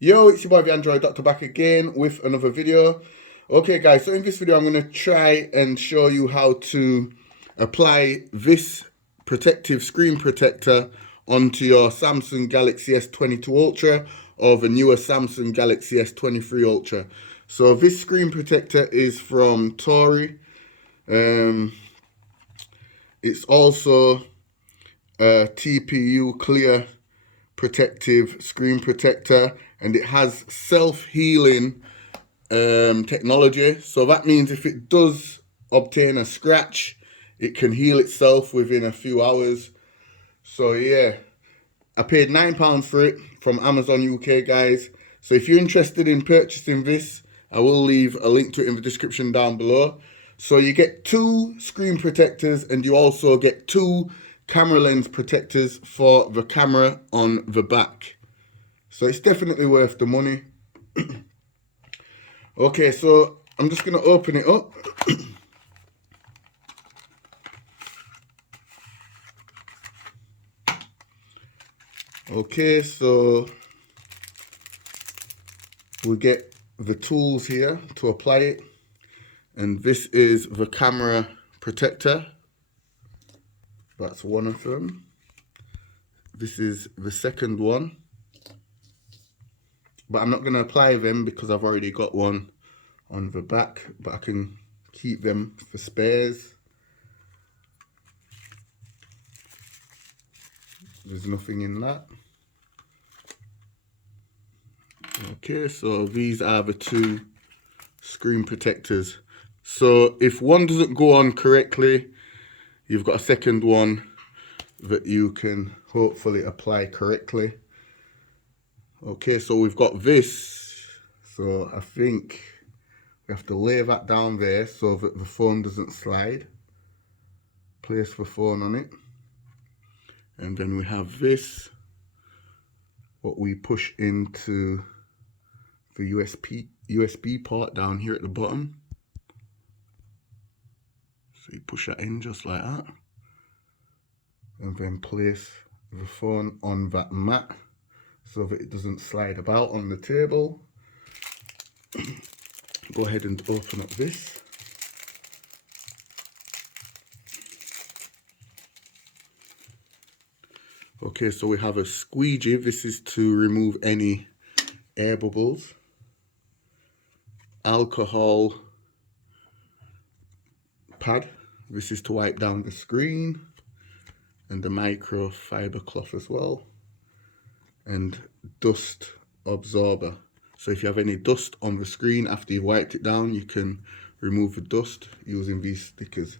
Yo, it's your boy the Android Doctor back again with another video. Okay guys, so in this video I'm going to try and show you how to apply this protective screen protector onto your Samsung Galaxy S22 Ultra or the newer Samsung Galaxy S23 Ultra. So this screen protector is from TAURI. It's also a TPU clear protective screen protector, and it has self-healing technology. So that means if it does obtain a scratch, it can heal itself within a few hours. So yeah, I paid £9 for it from Amazon UK, guys. So if you're interested in purchasing this, I will leave a link to it in the description down below. So you get 2 screen protectors, and you also get 2 camera lens protectors for the camera on the back. So it's definitely worth the money. Okay, so I'm just going to open it up. Okay, so we get the tools here to apply it. And this is the camera protector. That's one of them. This is the second one. But I'm not going to apply them because I've already got one on the back. But I can keep them for spares. There's nothing in that. Okay, so these are the 2 screen protectors. So if one doesn't go on correctly, you've got a second one that you can hopefully apply correctly. Okay, so we've got this. So I think we have to lay that down there so that the phone doesn't slide. Place the phone on it. And then we have this, what we push into the USB port down here at the bottom. So you push that in just like that. And then place the phone on that mat so that it doesn't slide about on the table. Go ahead and open up this. Okay, so we have a squeegee. This is to remove any air bubbles. Alcohol pad. This is to wipe down the screen. And the microfiber cloth as well. And dust absorber. So if you have any dust on the screen after you've wiped it down, you can remove the dust using these stickers.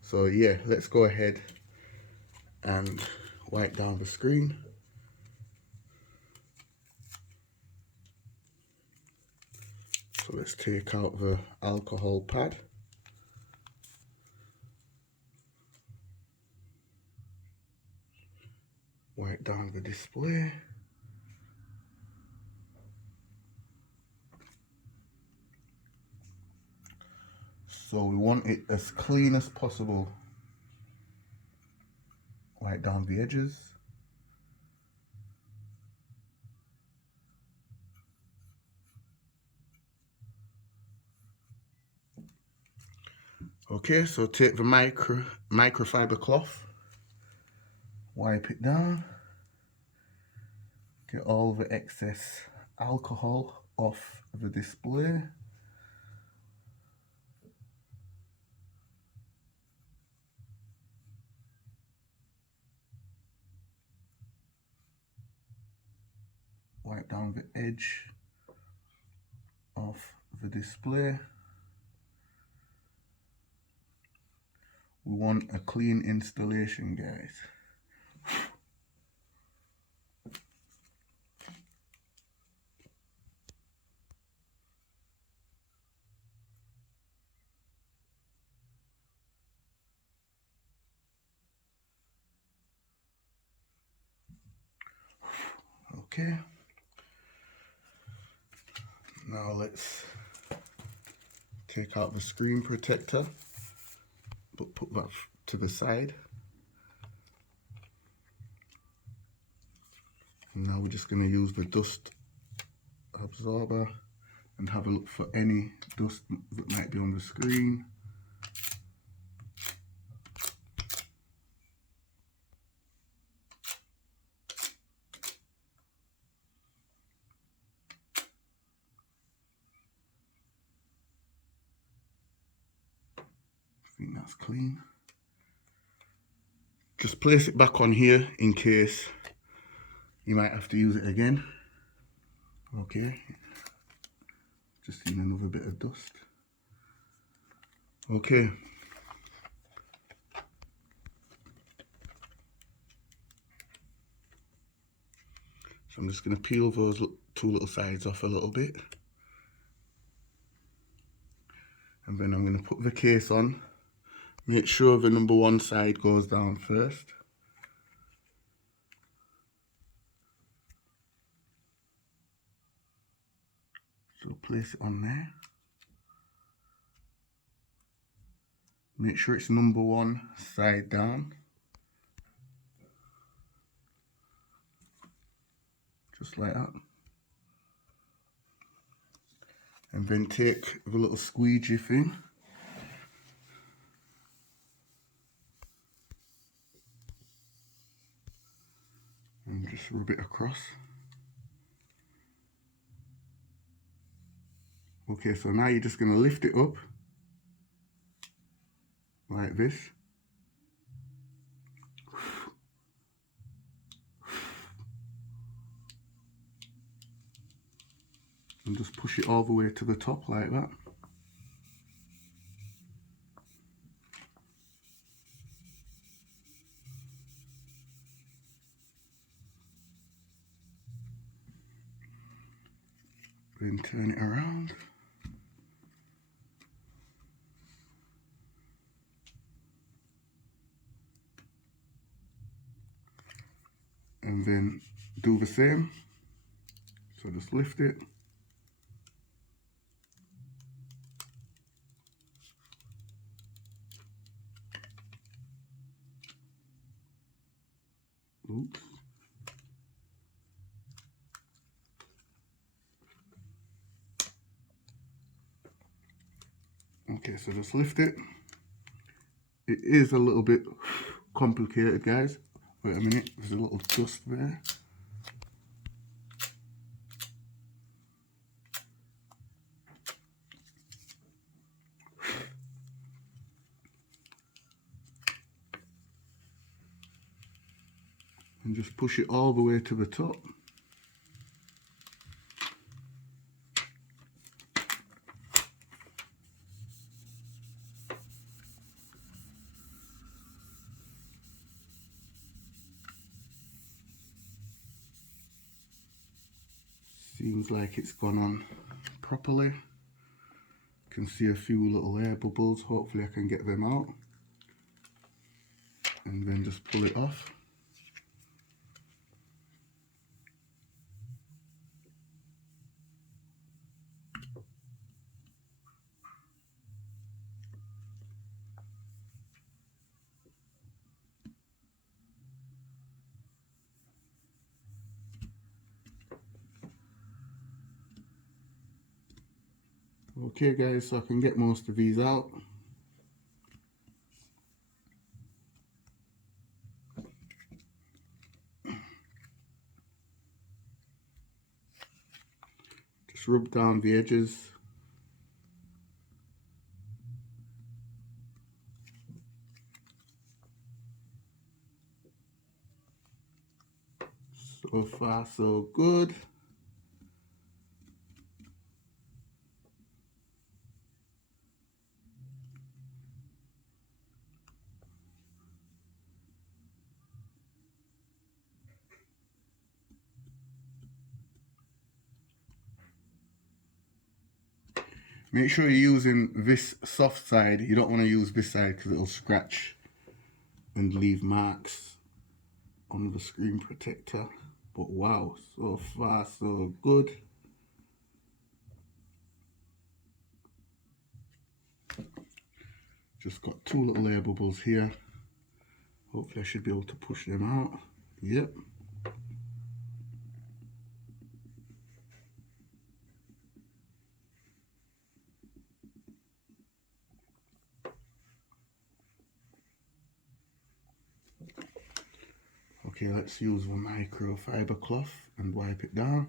So yeah, let's go ahead and wipe down the screen. So let's take out the alcohol pad. Wipe down the display. So we want it as clean as possible. Wipe down the edges. Okay, so take the microfiber cloth, wipe it down, get all the excess alcohol off the display. Wipe down the edge of the display. We want a clean installation, guys. Okay. Now let's take out the screen protector, but put that to the side. And now we're just going to use the dust absorber and have a look for any dust that might be on the screen. I think that's clean. Just place it back on here in case you might have to use it again. Okay, just seen another bit of dust. Okay, so I'm just going to peel those two little sides off a little bit, and then I'm going to put the case on. Make sure the number one side goes down first. So place it on there. Make sure it's number one side down. Just like that. And then take the little squeegee thing. And just rub it across. Okay, so now you're just going to lift it up. Like this. And just push it all the way to the top like that. Then turn it around. And then do the same. So just lift it. Oops. Okay, so just lift it. It is a little bit complicated, guys. Wait a minute, there's a little dust there. And just push it all the way to the top. Seems like it's gone on properly. Can see a few little air bubbles. Hopefully I can get them out. And then just pull it off. Okay guys, so I can get most of these out. Just rub down the edges. So far so good. Make sure you're using this soft side. You don't want to use this side because it'll scratch and leave marks on the screen protector. But wow, so far so good. Just got two little air bubbles here. Hopefully I should be able to push them out. Yep. Okay, let's use the microfiber cloth and wipe it down.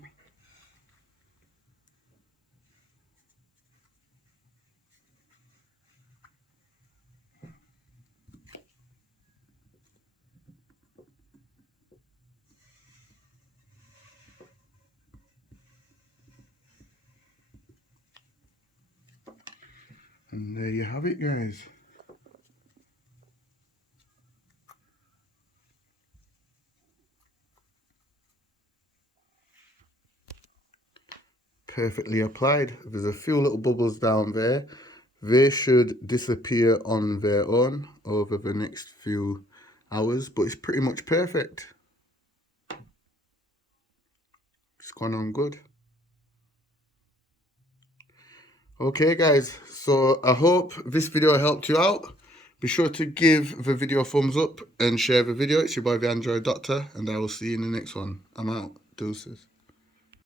And there you have it, guys. Perfectly applied. There's a few little bubbles down there. They should disappear on their own over the next few hours, but it's pretty much perfect. It's gone on good. Okay guys, so I hope this video helped you out. Be sure to give the video a thumbs up and share the video. It's your boy the Android Doctor, and I will see you in the next one. I'm out. Deuces.